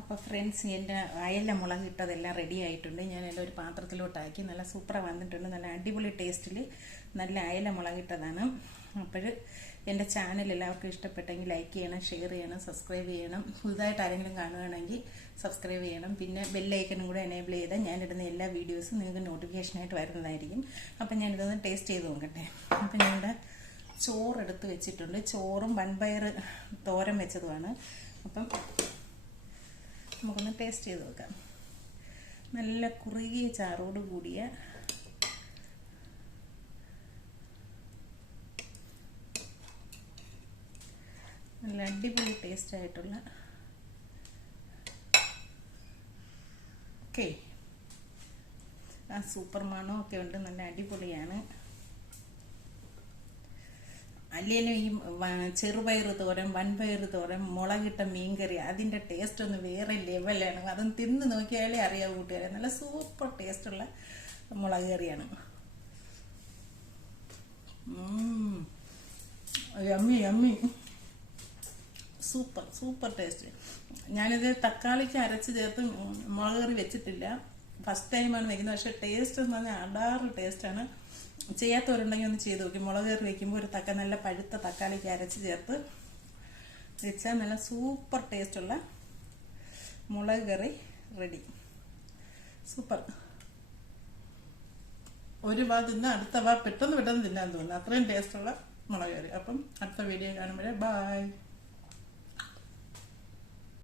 അപ്പോൾ ഫ്രണ്ട്സ്, എൻ്റെ അയല മുളക് ഇട്ടതെല്ലാം റെഡി ആയിട്ടുണ്ട്. ഞാനെല്ലാം ഒരു പാത്രത്തിലോട്ടാക്കി. നല്ല സൂപ്പറാണ് വന്നിട്ടുണ്ട്. നല്ല അടിപൊളി ടേസ്റ്റിൽ നല്ല അയല മുളക് ഇട്ടതാണ്. അപ്പോൾ എൻ്റെ ചാനൽ എല്ലാവർക്കും ഇഷ്ടപ്പെട്ടെങ്കിൽ ലൈക്ക് ചെയ്യണം, ഷെയർ ചെയ്യണം, സബ്സ്ക്രൈബ് ചെയ്യണം. പുതുതായിട്ട് ആരെങ്കിലും കാണുകയാണെങ്കിൽ സബ്സ്ക്രൈബ് ചെയ്യണം. പിന്നെ ബെല്ലൈക്കനും കൂടെ എനേബിൾ ചെയ്താൽ ഞാനിടുന്ന എല്ലാ വീഡിയോസും നിങ്ങൾക്ക് നോട്ടിഫിക്കേഷനായിട്ട് വരുന്നതായിരിക്കും. അപ്പം ഞാനിതൊന്ന് ടേസ്റ്റ് ചെയ്ത് നോക്കട്ടെ. അപ്പം ഞാനിവിടെ ചോറെടുത്ത് വെച്ചിട്ടുണ്ട്. ചോറും വൻപയർ തോരൻ വെച്ചതുമാണ്. അപ്പം നമുക്കൊന്ന് ടേസ്റ്റ് ചെയ്ത് നോക്കാം. നല്ല കുറുകിയ ചാറോട് കൂടിയ നല്ല അടിപൊളി ടേസ്റ്റ് ആയിട്ടുള്ള ഓക്കെ സൂപ്പർ മണം ഒക്കെ ഉണ്ട്. നല്ല അടിപൊളിയാണ്. അല്ലെങ്കിലും ഈ ചെറുപയർ തോരൻ, വൻപയർ തോരൻ, മുളകിട്ട മീൻകറി, അതിൻ്റെ ടേസ്റ്റ് ഒന്ന് വേറെ ലെവലാണ്. അതൊന്ന് തിന്ന് നോക്കിയാലേ അറിയാം കൂട്ടുകാരെ. നല്ല സൂപ്പർ ടേസ്റ്റുള്ള മുളക് കറിയാണ്. Yummy yummy, super super taste. ഞാനിത് തക്കാളിക്ക് അരച്ച് ചേർത്ത് മുളക് കറി വെച്ചിട്ടില്ല. ഫസ്റ്റ് ടൈമാണ് വെക്കുന്നത്. പക്ഷെ ടേസ്റ്റ് എന്ന് പറഞ്ഞാൽ അടാറ് ടേസ്റ്റാണ്. ചെയ്യാത്തവരുണ്ടെങ്കിൽ ഒന്ന് ചെയ്ത് നോക്കി. മുളക് കറി വെക്കുമ്പോൾ ഒരു നല്ല പഴുത്ത തക്കാളിക്ക് അരച്ച് ചേർത്ത് വെച്ചാൽ നല്ല സൂപ്പർ ടേസ്റ്റുള്ള മുളക് കറി റെഡി. സൂപ്പർ. ഒരു ഭാഗം തിന്നാൽ അടുത്ത ഭാഗം പെട്ടെന്ന് തിന്നാൻ തോന്നുന്നു. അത്രയും ടേസ്റ്റുള്ള മുളക് കറി. അപ്പം അടുത്ത വീഡിയോ കാണുമ്പോഴേ ബായ്.